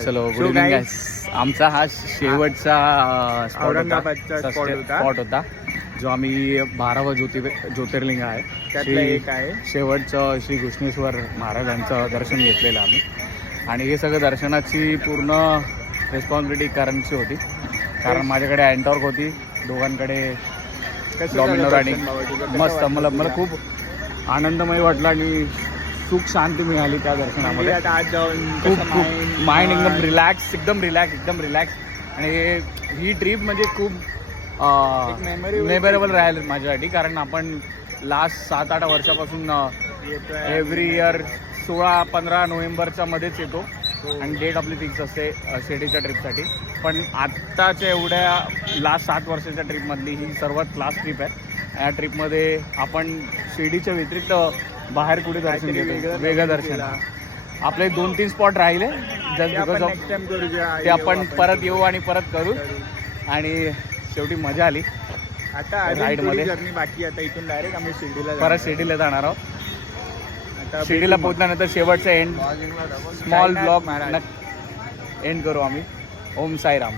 चलो good evening गाईस. आमचा हा शेवटचा औरंगाबादचा स्पॉट होता जो आम्ही 12व ज्योतिर्लिंग आहे त्यातलं एक आहे. शेवटचं श्री घृष्णेश्वर महाराजांचं दर्शन घेतलेलं आम्ही. आणि हे सगळं दर्शनाची पूर्ण रिस्पॉन्सिबिलिटी करायची होती, कारण माझ्याकडे अँटॉर्क होती, दोघांकडे डॉमिनोर. आणि मस्त मला खूप आनंदमय वाटलं आणि खूप शांती मिळाली त्या दर्शनामध्ये. आज जाऊन खूप माइंड एकदम रिलॅक्स. आणि ही ट्रिप म्हणजे खूप मेमोरेबल राहील माझ्यासाठी, कारण आपण लास्ट 7-8 वर्षापासून एव्हरी इयर 16-15 नोव्हेंबरच्या मध्येच येतो आणि डेट आपली फिक्स असते शिर्डीच्या ट्रिपसाठी. पण आत्ताच्या एवढ्या लास्ट 7 वर्षाच्या ट्रिपमधली ही सर्वात लास्ट ट्रिप आहे. या ट्रिपमध्ये आपण शिर्डीच्या व्यतिरिक्त बाहेर कुठे दर्शन घेतो, वेगळं दर्शन. आपले 2-3 स्पॉट राहिले जस्ट बिकॉज ऑफ ते आपण परत येऊ आणि परत करू. आणि शेवटी मजा आली. आता राईडमध्ये जर्नी बाकी. आता इथून डायरेक्ट आम्ही शिर्डीला परत शिर्डीला जाणार आहोत. शिर्डीला पोहोचल्यानंतर शेवटचा एंड स्मॉल ब्लॉग एंड करू आम्ही. ओम साईराम.